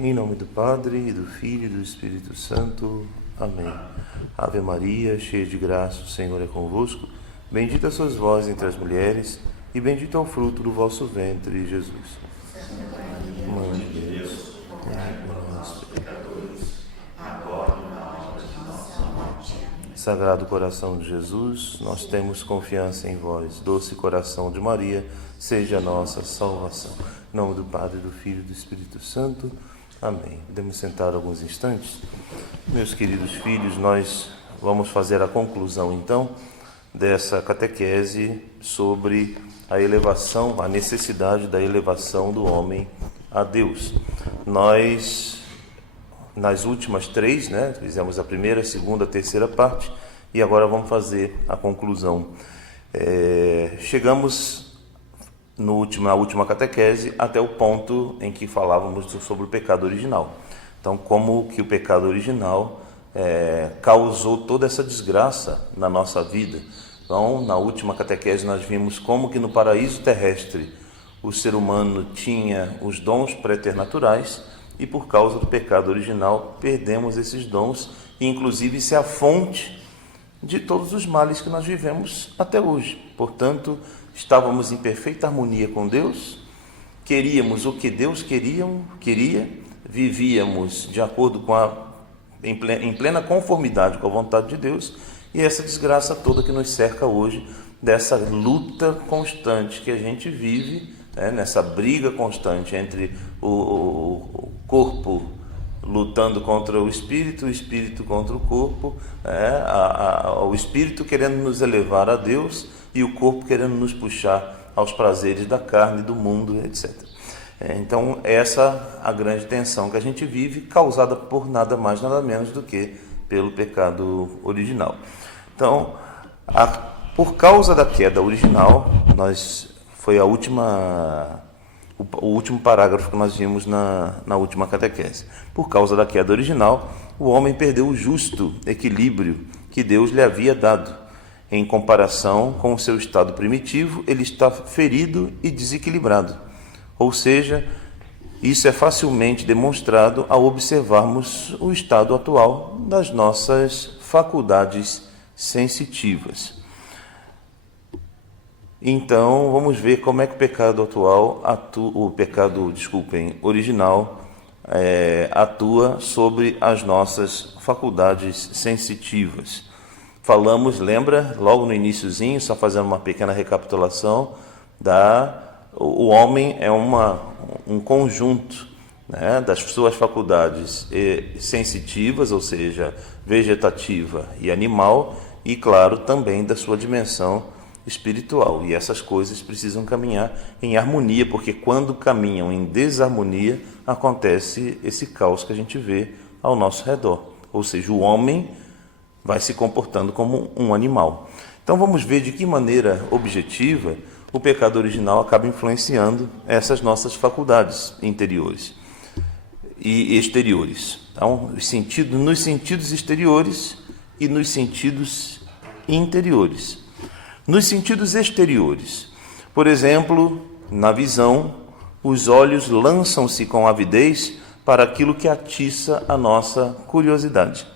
Em nome do Padre, e do Filho e do Espírito Santo. Amém. Ave Maria, cheia de graça, o Senhor é convosco. Bendita sois vós entre as mulheres, e bendito é o fruto do vosso ventre, Jesus. Mãe de Deus, rogai por nós, pecadores, agora e na hora de nossa morte. Sagrado coração de Jesus, nós temos confiança em vós. Doce coração de Maria, seja a nossa salvação. Em nome do Padre, do Filho e do Espírito Santo. Amém. Podemos sentar alguns instantes? Meus queridos filhos, nós vamos fazer a conclusão, então, dessa catequese sobre a elevação, a necessidade da elevação do homem a Deus. Nós, nas últimas três, fizemos a primeira, a segunda, a terceira parte, e agora vamos fazer a conclusão. Chegamos na última catequese até o ponto em que falávamos sobre o pecado original. Então, como que o pecado original causou toda essa desgraça na nossa vida. Então, na última catequese nós vimos como que no paraíso terrestre o ser humano tinha os dons preternaturais e por causa do pecado original perdemos esses dons e inclusive isso é a fonte de todos os males que nós vivemos até hoje. Portanto, estávamos em perfeita harmonia com Deus, queríamos o que Deus queria, vivíamos de acordo com em plena conformidade com a vontade de Deus, e essa desgraça toda que nos cerca hoje, dessa luta constante que a gente vive, nessa briga constante entre o corpo lutando contra o espírito contra o corpo, o espírito querendo nos elevar a Deus e o corpo querendo nos puxar aos prazeres da carne, do mundo, etc. Então, essa é a grande tensão que a gente vive, causada por nada mais, nada menos do que pelo pecado original. Então, por causa da queda original, foi o último parágrafo que nós vimos na última catequese. Por causa da queda original, o homem perdeu o justo equilíbrio que Deus lhe havia dado. Em comparação com o seu estado primitivo, ele está ferido e desequilibrado. Ou seja, isso é facilmente demonstrado ao observarmos o estado atual das nossas faculdades sensitivas. Então, vamos ver como é que o pecado original atua sobre as nossas faculdades sensitivas. Falamos, lembra, logo no iniciozinho, só fazendo uma pequena recapitulação, o homem é um conjunto das suas faculdades sensitivas, ou seja, vegetativa e animal, e, claro, também da sua dimensão espiritual. E essas coisas precisam caminhar em harmonia, porque quando caminham em desarmonia, acontece esse caos que a gente vê ao nosso redor. Ou seja, o homem vai se comportando como um animal. Então vamos ver de que maneira objetiva o pecado original acaba influenciando essas nossas faculdades interiores e exteriores. Então, nos sentidos exteriores e nos sentidos interiores. Nos sentidos exteriores, por exemplo, na visão, os olhos lançam-se com avidez para aquilo que atiça a nossa curiosidade.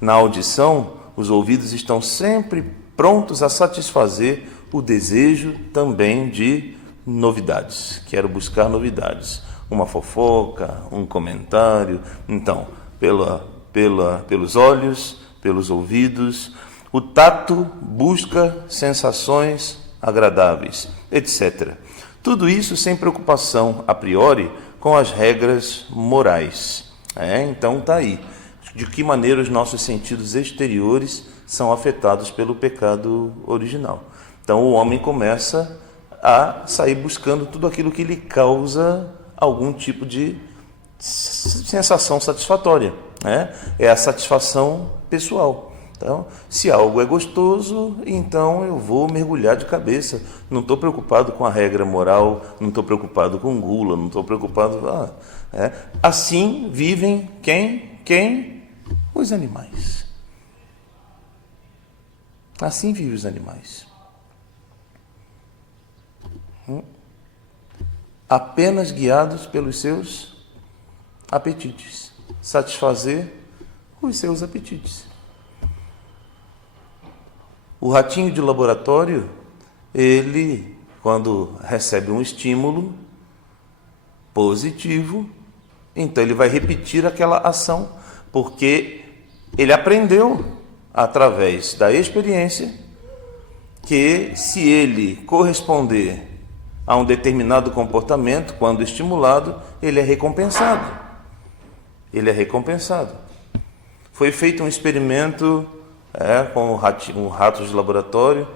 Na audição, os ouvidos estão sempre prontos a satisfazer o desejo também de novidades. Quero buscar novidades, uma fofoca, um comentário. Então, pelos olhos, pelos ouvidos, o tato busca sensações agradáveis, etc. Tudo isso sem preocupação a priori com as regras morais. Então está aí. De que maneira os nossos sentidos exteriores são afetados pelo pecado original. Então o homem começa a sair buscando tudo aquilo que lhe causa algum tipo de sensação satisfatória. É a satisfação pessoal. Então, se algo é gostoso, então eu vou mergulhar de cabeça. Não estou preocupado com a regra moral, não estou preocupado com gula, não estou preocupado... Assim vivem quem? Os animais. Assim vivem os animais. Apenas guiados pelos seus apetites, satisfazer os seus apetites. O ratinho de laboratório, ele, quando recebe um estímulo positivo, então ele vai repetir aquela ação, porque ele aprendeu através da experiência que se ele corresponder a um determinado comportamento, quando estimulado, ele é recompensado. Ele é recompensado. Foi feito um experimento com ratos de laboratório.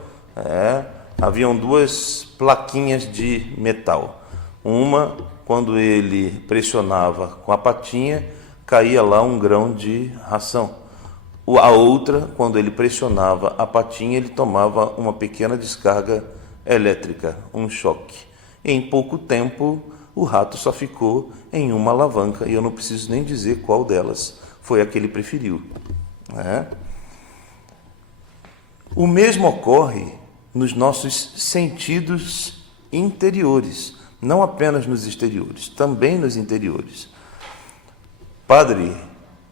Haviam 2 plaquinhas de metal. Uma, quando ele pressionava com a patinha, caía lá um grão de ração. A outra, quando ele pressionava a patinha, ele tomava uma pequena descarga elétrica, um choque. Em pouco tempo, o rato só ficou em uma alavanca, e eu não preciso nem dizer qual delas foi a que ele preferiu. O mesmo ocorre nos nossos sentidos interiores, não apenas nos exteriores, também nos interiores. Padre,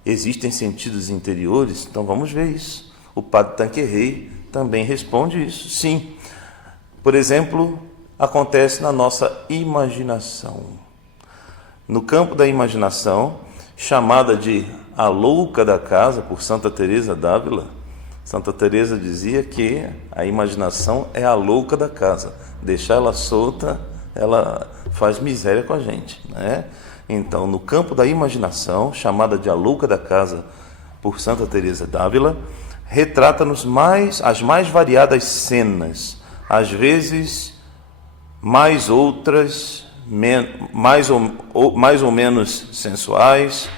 existem sentidos interiores? Então vamos ver isso. O padre Tanqueray também responde isso. Sim. Por exemplo, acontece na nossa imaginação. No campo da imaginação, chamada de a louca da casa por Santa Teresa d'Ávila, Santa Teresa dizia que a imaginação é a louca da casa. Deixar ela solta, ela faz miséria com a gente, né? Então, no campo da imaginação, chamada de a louca da casa por Santa Teresa d'Ávila, retrata-nos as mais variadas cenas, às vezes mais outras, mais ou menos sensuais,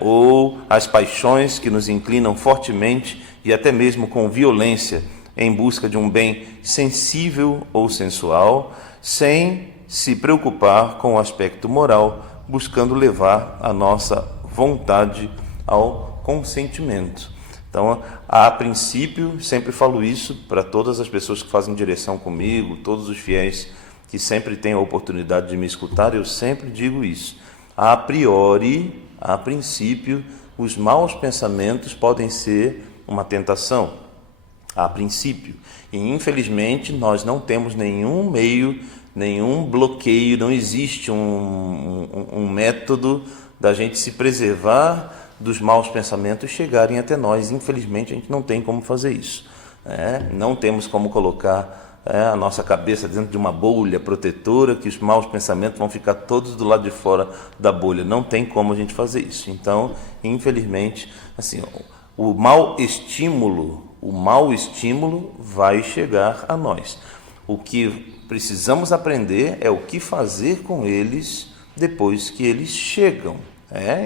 ou as paixões que nos inclinam fortemente e até mesmo com violência em busca de um bem sensível ou sensual, sem se preocupar com o aspecto moral, buscando levar a nossa vontade ao consentimento. Então, a princípio, sempre falo isso para todas as pessoas que fazem direção comigo, todos os fiéis que sempre têm a oportunidade de me escutar, eu sempre digo isso. A priori, a princípio, os maus pensamentos podem ser uma tentação, a princípio. E, infelizmente, nós não temos nenhum meio, nenhum bloqueio, não existe um método da gente se preservar dos maus pensamentos chegarem até nós. Infelizmente, a gente não tem como fazer isso. Não temos como colocar a nossa cabeça dentro de uma bolha protetora, que os maus pensamentos vão ficar todos do lado de fora da bolha. Não tem como a gente fazer isso. Então, infelizmente, assim, o mau estímulo vai chegar a nós. O que precisamos aprender é o que fazer com eles depois que eles chegam.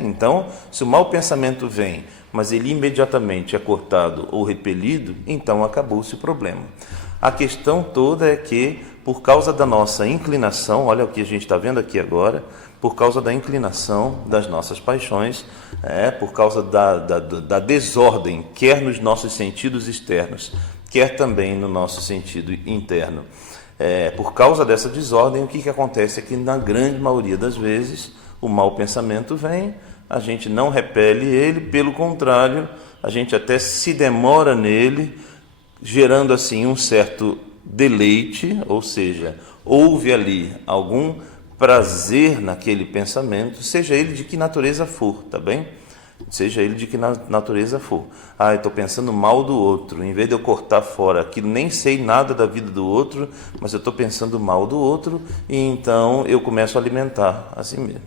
Então, se o mau pensamento vem, mas ele imediatamente é cortado ou repelido, então acabou-se o problema. A questão toda é que, por causa da nossa inclinação, olha o que a gente está vendo aqui agora, por causa da inclinação das nossas paixões, por causa da desordem, quer nos nossos sentidos externos, quer também no nosso sentido interno. Por causa dessa desordem, o que acontece é que, na grande maioria das vezes, o mau pensamento vem, a gente não repele ele, pelo contrário, a gente até se demora nele, gerando assim um certo deleite, ou seja, houve ali algum prazer naquele pensamento, seja ele de que natureza for, tá bem? Seja ele de que natureza for. Eu estou pensando mal do outro, em vez de eu cortar fora aquilo, nem sei nada da vida do outro, mas eu estou pensando mal do outro, e então eu começo a alimentar assim mesmo,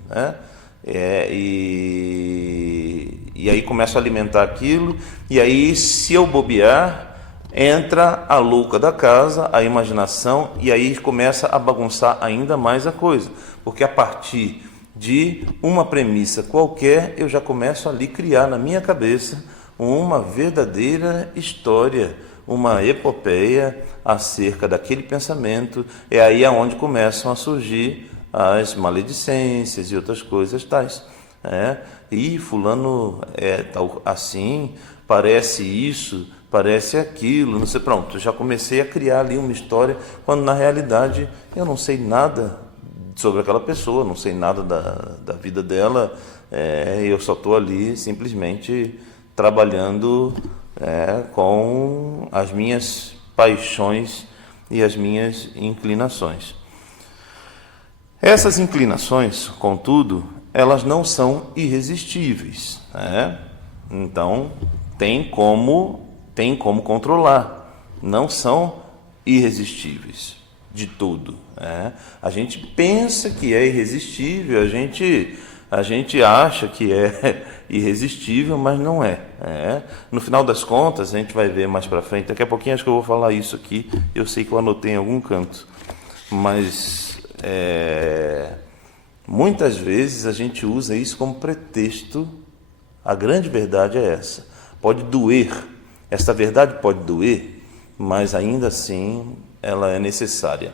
e aí começo a alimentar aquilo, e aí, se eu bobear, entra a louca da casa, a imaginação, e aí começa a bagunçar ainda mais a coisa, porque a partir de uma premissa qualquer, eu já começo ali a criar na minha cabeça uma verdadeira história, uma epopeia acerca daquele pensamento. É aí aonde começam a surgir as maledicências e outras coisas tais. E fulano é tal assim, parece isso, parece aquilo, não sei, pronto, já comecei a criar ali uma história, quando na realidade eu não sei nada sobre aquela pessoa, não sei nada da vida dela, eu só estou ali simplesmente trabalhando com as minhas paixões e as minhas inclinações. Essas inclinações, contudo, elas não são irresistíveis, né? Então, tem como controlar, não são irresistíveis de todo, né? A gente pensa que é irresistível, a gente acha que é irresistível, mas não é, né? No final das contas, a gente vai ver mais para frente, daqui a pouquinho acho que eu vou falar isso aqui, eu sei que eu anotei em algum canto, mas muitas vezes a gente usa isso como pretexto. A grande verdade é essa. Pode doer, esta verdade pode doer, mas ainda assim ela é necessária.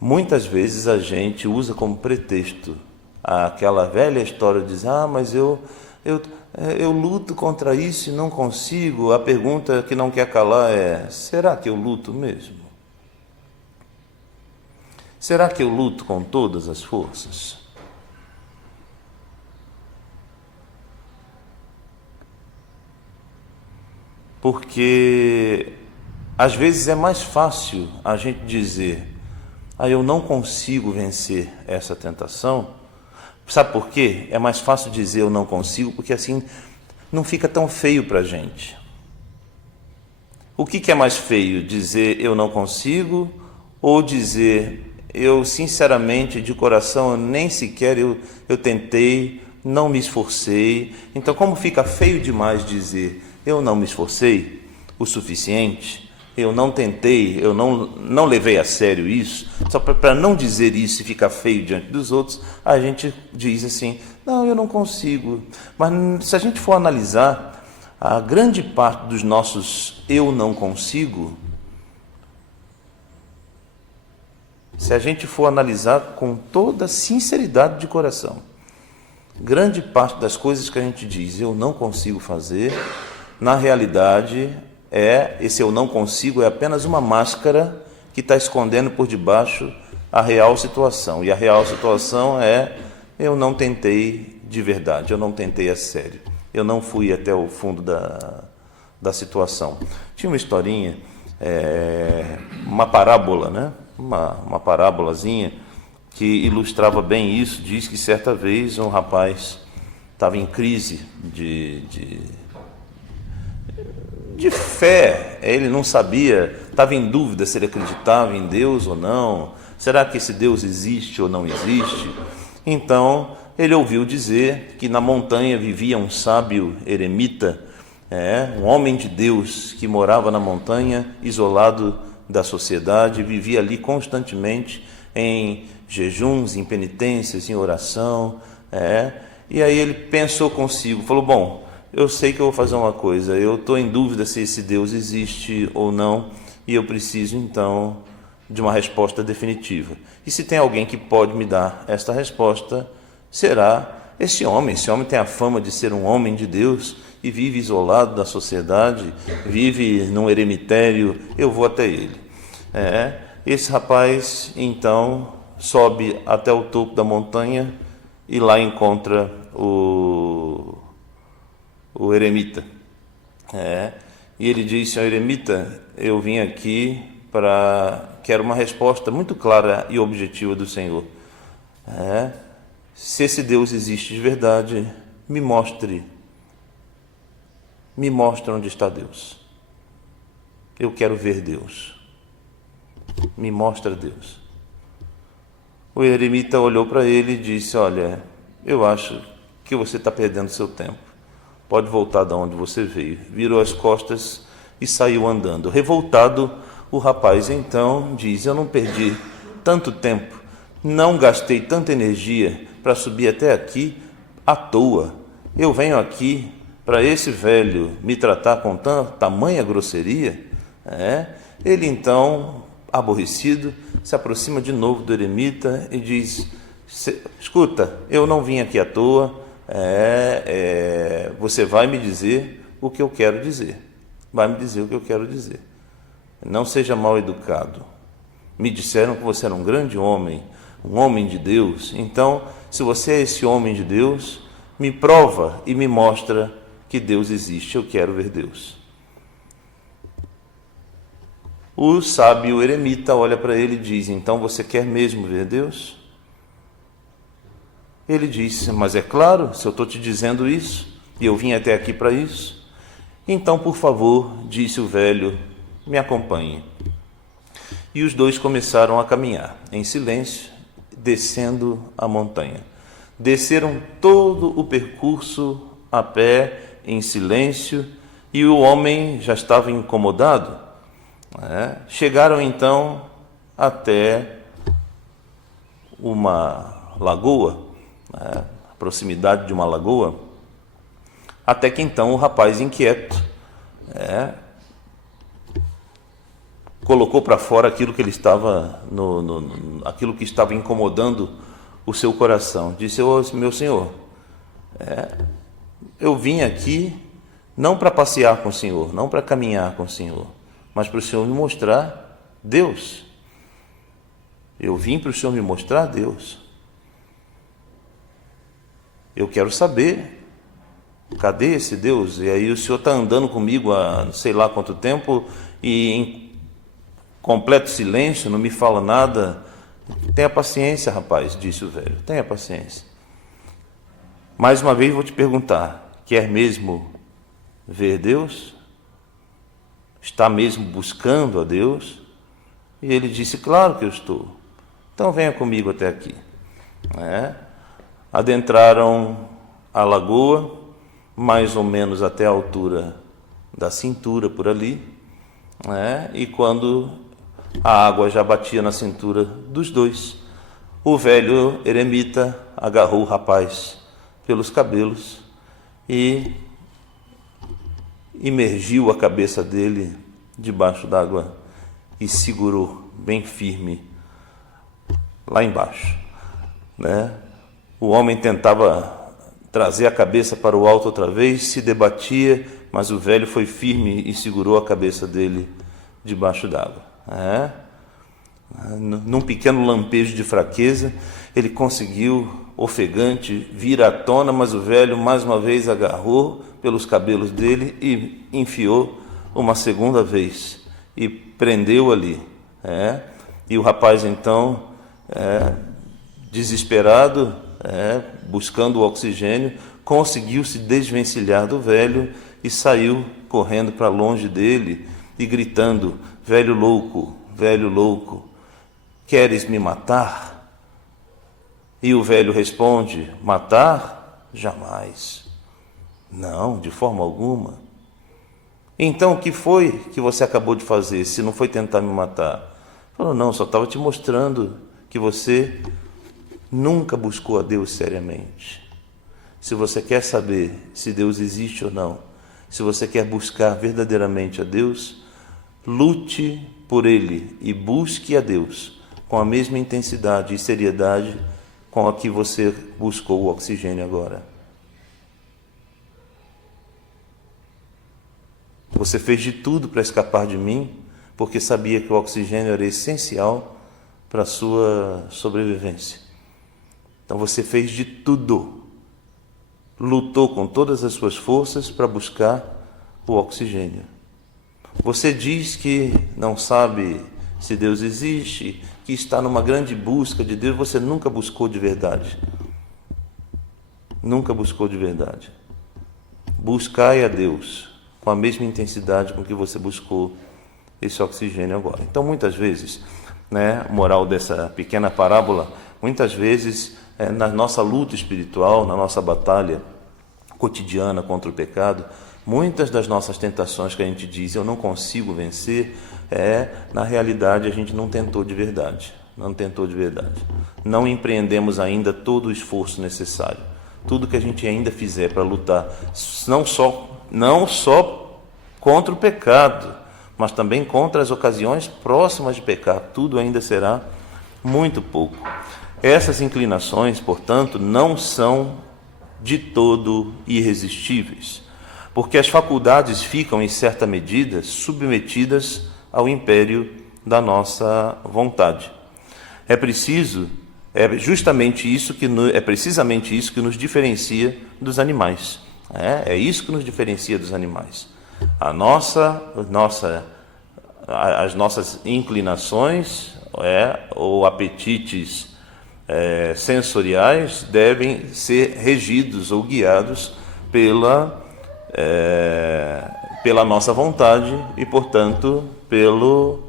Muitas vezes a gente usa como pretexto aquela velha história de dizer, mas eu luto contra isso e não consigo. A pergunta que não quer calar é, será que eu luto mesmo? Será que eu luto com todas as forças? Porque às vezes é mais fácil a gente dizer, eu não consigo vencer essa tentação. Sabe por quê? É mais fácil dizer eu não consigo, porque assim não fica tão feio para a gente. O que é mais feio? Dizer eu não consigo ou dizer eu sinceramente, de coração, nem sequer eu tentei, não me esforcei. Então, como fica feio demais dizer eu não me esforcei o suficiente, eu não tentei, eu não levei a sério isso, só para não dizer isso e ficar feio diante dos outros, a gente diz assim, não, eu não consigo. Mas se a gente for analisar, a grande parte dos nossos eu não consigo, se a gente for analisar com toda sinceridade de coração, grande parte das coisas que a gente diz eu não consigo fazer, na realidade esse eu não consigo é apenas uma máscara que está escondendo por debaixo a real situação. E a real situação é eu não tentei de verdade, eu não tentei a sério, eu não fui até o fundo da situação. Tinha uma historinha, uma parábola, né? Uma parábolazinha que ilustrava bem isso. Diz que certa vez um rapaz estava em crise de fé, ele não sabia, estava em dúvida se ele acreditava em Deus ou não, será que esse Deus existe ou não existe? Então ele ouviu dizer que na montanha vivia um sábio eremita, um homem de Deus que morava na montanha, isolado da sociedade, vivia ali constantemente em jejuns, em penitências, em oração, e aí ele pensou consigo, falou, bom, eu sei que eu vou fazer uma coisa, eu estou em dúvida se esse Deus existe ou não, e eu preciso então de uma resposta definitiva. E se tem alguém que pode me dar esta resposta, será esse homem. Esse homem tem a fama de ser um homem de Deus e vive isolado da sociedade, vive num eremitério, eu vou até ele. Esse rapaz então sobe até o topo da montanha e lá encontra o eremita. E ele disse ao eremita, eu vim aqui quero uma resposta muito clara e objetiva do Senhor. Se esse Deus existe de verdade, me mostre onde está Deus. Eu quero ver Deus. Me mostra Deus. O eremita olhou para ele e disse, olha, eu acho que você está perdendo seu tempo. Pode voltar de onde você veio. Virou as costas e saiu andando. Revoltado, o rapaz então diz, eu não perdi tanto tempo, não gastei tanta energia para subir até aqui à toa. Eu venho aqui para esse velho me tratar com tamanha grosseria. Ele então, aborrecido, se aproxima de novo do eremita e diz, escuta, eu não vim aqui à toa, você vai me dizer o que eu quero dizer. Vai me dizer o que eu quero dizer. Não seja mal educado. Me disseram que você era um grande homem, um homem de Deus. Então, se você é esse homem de Deus, me prova e me mostra que Deus existe. Eu quero ver Deus. O sábio eremita olha para ele e diz: então você quer mesmo ver Deus? Ele disse: mas é claro, se eu estou te dizendo isso, e eu vim até aqui para isso, então, por favor, disse o velho, me acompanhe. E os dois começaram a caminhar em silêncio, descendo a montanha. Desceram todo o percurso a pé, em silêncio, e o homem já estava incomodado. Chegaram então até uma lagoa, a proximidade de uma lagoa, até que então o rapaz inquieto colocou para fora aquilo que ele estava aquilo que estava incomodando o seu coração. Disse: meu senhor, eu vim aqui não para passear com o senhor, não para caminhar com o senhor, mas para o senhor me mostrar Deus. Eu vim para o senhor me mostrar Deus. Eu quero saber, cadê esse Deus? E aí o senhor está andando comigo há não sei lá quanto tempo e em completo silêncio, não me fala nada. Tenha paciência, rapaz, disse o velho, tenha paciência. Mais uma vez vou te perguntar, quer mesmo ver Deus? Está mesmo buscando a Deus? E ele disse: claro que eu estou. Então venha comigo até aqui. Adentraram a lagoa, mais ou menos até a altura da cintura por ali, e quando a água já batia na cintura dos dois, o velho eremita agarrou o rapaz pelos cabelos e imergiu a cabeça dele debaixo d'água e segurou bem firme lá embaixo. O homem tentava trazer a cabeça para o alto outra vez, se debatia, mas o velho foi firme e segurou a cabeça dele debaixo d'água. Num pequeno lampejo de fraqueza, ele conseguiu, ofegante, vir à tona, mas o velho mais uma vez agarrou pelos cabelos dele e enfiou uma segunda vez e prendeu ali. E o rapaz então, desesperado, buscando o oxigênio, conseguiu se desvencilhar do velho e saiu correndo para longe dele e gritando: velho louco, queres me matar? E o velho responde: matar? Jamais. Não, de forma alguma. Então o que foi que você acabou de fazer, se não foi tentar me matar? Falou: não, só estava te mostrando que você nunca buscou a Deus seriamente. Se você quer saber se Deus existe ou não, se você quer buscar verdadeiramente a Deus, lute por Ele e busque a Deus com a mesma intensidade e seriedade com a que você buscou o oxigênio agora. Você fez de tudo para escapar de mim, porque sabia que o oxigênio era essencial para a sua sobrevivência. Então você fez de tudo, lutou com todas as suas forças para buscar o oxigênio. Você diz que não sabe se Deus existe, que está numa grande busca de Deus, você nunca buscou de verdade. Nunca buscou de verdade. Buscai a Deus com a mesma intensidade com que você buscou esse oxigênio agora. Então, muitas vezes, moral dessa pequena parábola, muitas vezes, na nossa luta espiritual, na nossa batalha cotidiana contra o pecado, muitas das nossas tentações que a gente diz, eu não consigo vencer, na realidade, a gente não tentou de verdade. Não tentou de verdade. Não empreendemos ainda todo o esforço necessário. Tudo que a gente ainda fizer para lutar, não só contra o pecado, mas também contra as ocasiões próximas de pecar, tudo ainda será muito pouco. Essas inclinações, portanto, não são de todo irresistíveis, porque as faculdades ficam, em certa medida, submetidas ao império da nossa vontade. É preciso É justamente isso é precisamente isso que nos diferencia dos animais. É isso que nos diferencia dos animais. As nossas inclinações ou apetites sensoriais devem ser regidos ou guiados pela nossa vontade e, portanto, pelo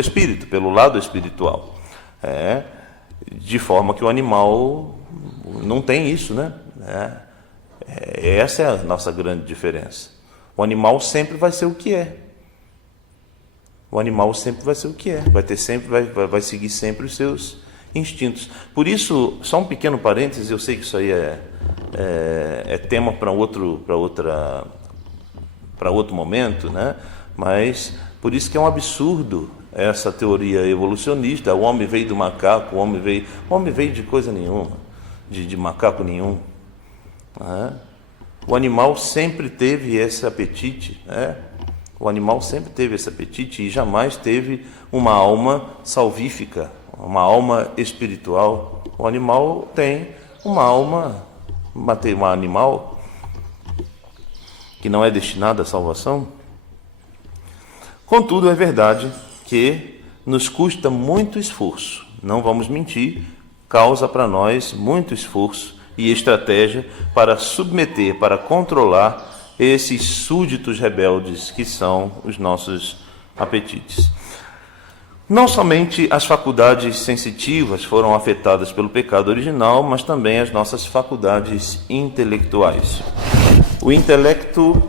espírito, pelo lado espiritual. De forma que o animal não tem isso, né? Essa é a nossa grande diferença. O animal sempre vai ser o que é. O animal sempre vai ser o que é. Vai seguir sempre os seus instintos. Por isso, só um pequeno parênteses, eu sei que isso aí é tema para outro momento, né? Mas por isso que é um absurdo essa teoria evolucionista. O homem veio do macaco, o homem veio de coisa nenhuma, de macaco nenhum. O animal sempre teve esse apetite, O animal sempre teve esse apetite e jamais teve uma alma salvífica, uma alma espiritual. O animal tem uma alma, um animal que não é destinado à salvação. Contudo, é verdade que nos custa muito esforço, não vamos mentir, causa para nós muito esforço e estratégia para submeter, para controlar esses súditos rebeldes que são os nossos apetites. Não somente as faculdades sensitivas foram afetadas pelo pecado original, mas também as nossas faculdades intelectuais. O intelecto,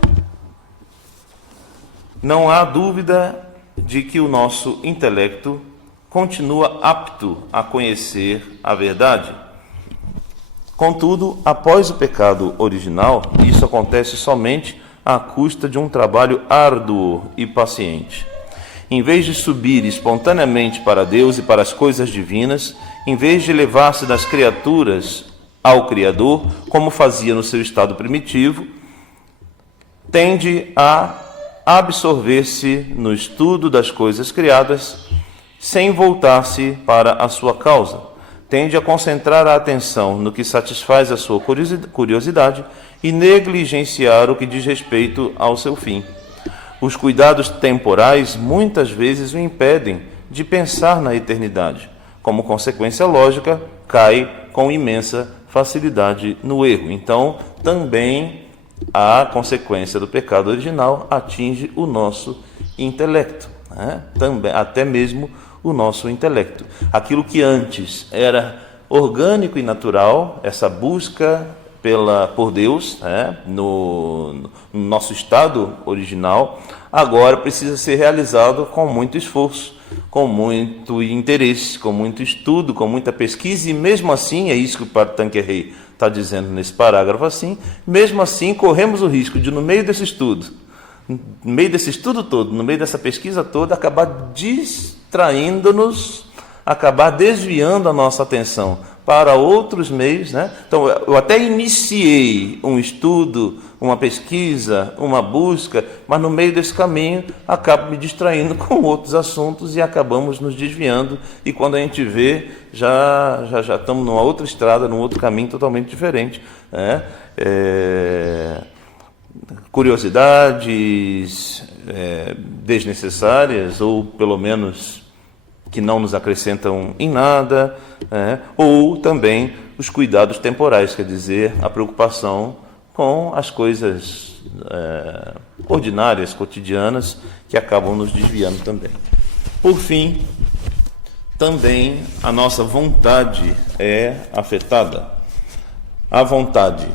não há dúvida de que o nosso intelecto continua apto a conhecer a verdade. Contudo, após o pecado original, isso acontece somente à custa de um trabalho árduo e paciente. Em vez de subir espontaneamente para Deus e para as coisas divinas, em vez de elevar-se das criaturas ao Criador, como fazia no seu estado primitivo, tende a absorver-se no estudo das coisas criadas, sem voltar-se para a sua causa. Tende a concentrar a atenção no que satisfaz a sua curiosidade e negligenciar o que diz respeito ao seu fim. Os cuidados temporais muitas vezes o impedem de pensar na eternidade. Como consequência lógica, cai com imensa facilidade no erro. Então, também a consequência do pecado original atinge o nosso intelecto, também, até mesmo o nosso intelecto. Aquilo que antes era orgânico e natural, essa busca por Deus, no nosso estado original, agora precisa ser realizado com muito esforço, com muito interesse, com muito estudo, com muita pesquisa, e mesmo assim, é isso que o padre Tanqueray está dizendo nesse parágrafo assim, mesmo assim corremos o risco de, no meio desse estudo todo, no meio dessa pesquisa toda, acabar distraindo-nos, acabar desviando a nossa atenção para outros meios, Então, eu até iniciei um estudo, uma pesquisa, uma busca, mas no meio desse caminho acabo me distraindo com outros assuntos e acabamos nos desviando, e quando a gente vê, já estamos numa outra estrada, num outro caminho totalmente diferente, curiosidades desnecessárias, ou pelo menos que não nos acrescentam em nada, ou também os cuidados temporais, quer dizer, a preocupação com as coisas ordinárias, cotidianas, que acabam nos desviando também. Por fim, também a nossa vontade é afetada. A vontade.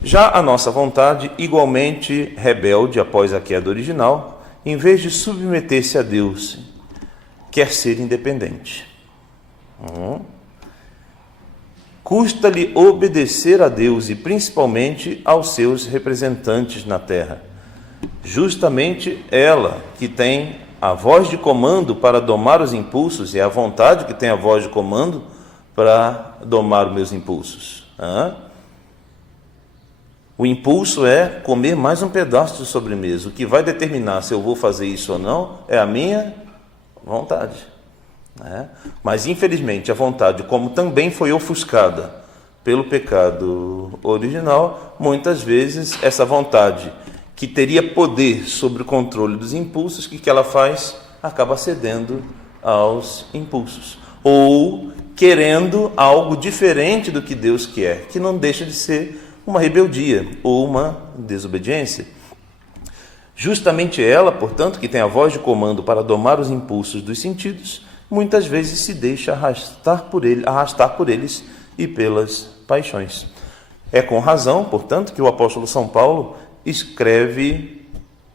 Já a nossa vontade, igualmente rebelde após a queda original, em vez de submeter-se a Deus, quer ser independente. Custa-lhe obedecer a Deus e principalmente aos seus representantes na terra. Justamente ela que tem a voz de comando para domar os impulsos, e é a vontade que tem a voz de comando para domar os meus impulsos. O impulso é comer mais um pedaço de sobremesa. O que vai determinar se eu vou fazer isso ou não é a minha vontade. né? Mas, infelizmente, a vontade, como também foi ofuscada pelo pecado original, muitas vezes essa vontade, que teria poder sobre o controle dos impulsos, o que ela faz? Acaba cedendo aos impulsos, ou querendo algo diferente do que Deus quer, que não deixa de ser uma rebeldia ou uma desobediência. Justamente ela, portanto, que tem a voz de comando para domar os impulsos dos sentidos, muitas vezes se deixa arrastar por eles e pelas paixões. É com razão, portanto, que o apóstolo São Paulo escreve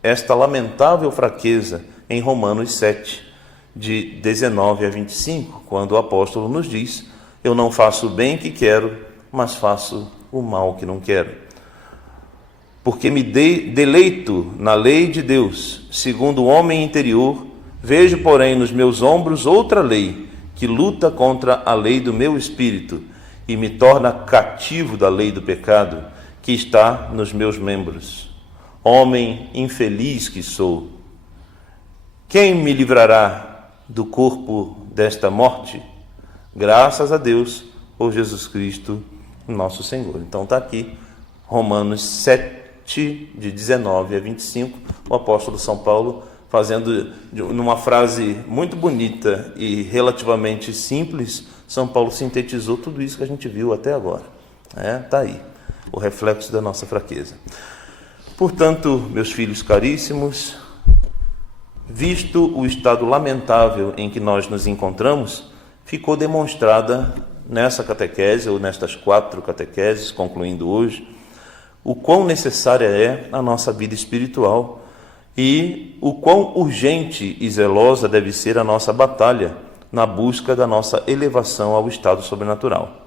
esta lamentável fraqueza em Romanos 7, de 19 a 25, quando o apóstolo nos diz: eu não faço o bem que quero, mas faço o mal que não quero. Porque me deleito na lei de Deus, segundo o homem interior, vejo, porém, nos meus ombros outra lei, que luta contra a lei do meu espírito, e me torna cativo da lei do pecado, que está nos meus membros. Homem infeliz que sou, quem me livrará do corpo desta morte? Graças a Deus, por Jesus Cristo, nosso Senhor. Então está aqui, Romanos 7, de 19 a 25, o apóstolo São Paulo fazendo, numa frase muito bonita e relativamente simples, São Paulo sintetizou tudo isso que a gente viu até agora. Está aí, o reflexo da nossa fraqueza. Portanto, meus filhos caríssimos, visto o estado lamentável em que nós nos encontramos, ficou demonstrada nessa catequese, ou nestas 4 catequeses, concluindo hoje, o quão necessária é a nossa vida espiritual e o quão urgente e zelosa deve ser a nossa batalha na busca da nossa elevação ao estado sobrenatural.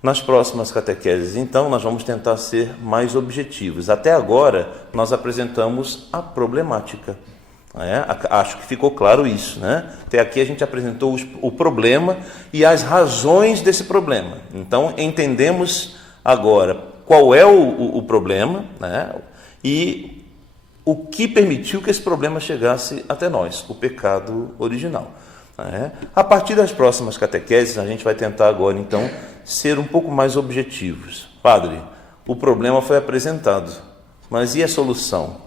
Nas próximas catequeses, então, nós vamos tentar ser mais objetivos. Até agora, nós apresentamos a problemática. Acho que ficou claro isso, né? Até aqui a gente apresentou o problema e as razões desse problema. Então, entendemos agora qual é o problema, né? E o que permitiu que esse problema chegasse até nós, o pecado original. A partir das próximas catequeses, a gente vai tentar agora, então, ser um pouco mais objetivos. Padre, o problema foi apresentado, mas e a solução?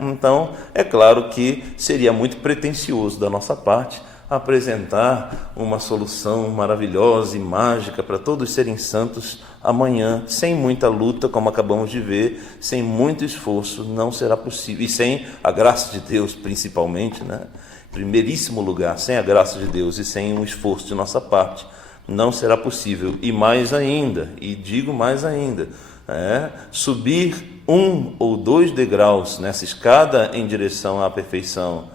Então, é claro que seria muito pretensioso da nossa parte apresentar uma solução maravilhosa e mágica para todos serem santos amanhã, sem muita luta, como acabamos de ver, sem muito esforço, não será possível. E sem a graça de Deus, principalmente, né? Em primeiríssimo lugar, sem a graça de Deus e sem um esforço de nossa parte, não será possível. E mais ainda, e digo mais ainda, subir 1 ou 2 degraus nessa escada em direção à perfeição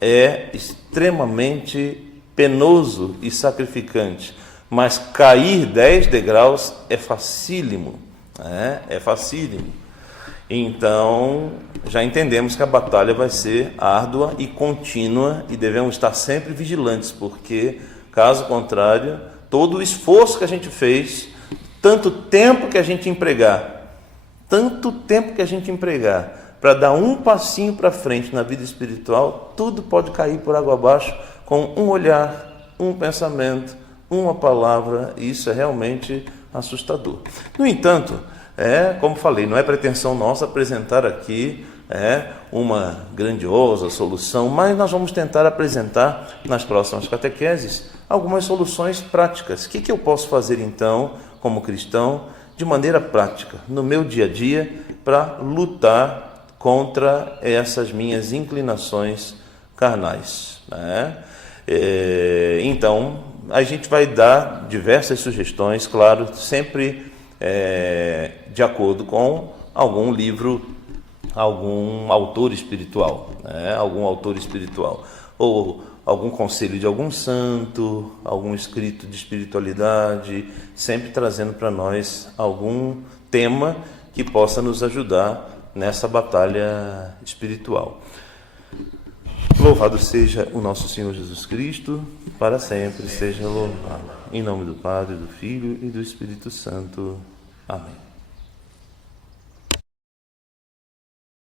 é extremamente penoso e sacrificante, mas cair 10 degraus é facílimo, é facílimo. Então, já entendemos que a batalha vai ser árdua e contínua e devemos estar sempre vigilantes, porque, caso contrário, todo o esforço que a gente fez, tanto tempo que a gente empregar para dar um passinho para frente na vida espiritual, tudo pode cair por água abaixo com um olhar, um pensamento, uma palavra, e isso é realmente assustador. No entanto, como falei, não é pretensão nossa apresentar aqui uma grandiosa solução, mas nós vamos tentar apresentar nas próximas catequeses algumas soluções práticas. O que eu posso fazer então, como cristão, de maneira prática, no meu dia a dia, para lutar contra essas minhas inclinações carnais, Então, a gente vai dar diversas sugestões, claro, sempre de acordo com algum livro, algum autor espiritual, ou algum conselho de algum santo, algum escrito de espiritualidade, sempre trazendo para nós algum tema que possa nos ajudar nessa batalha espiritual. Louvado seja o nosso Senhor Jesus Cristo, para sempre seja louvado. Em nome do Padre, do Filho e do Espírito Santo. Amém.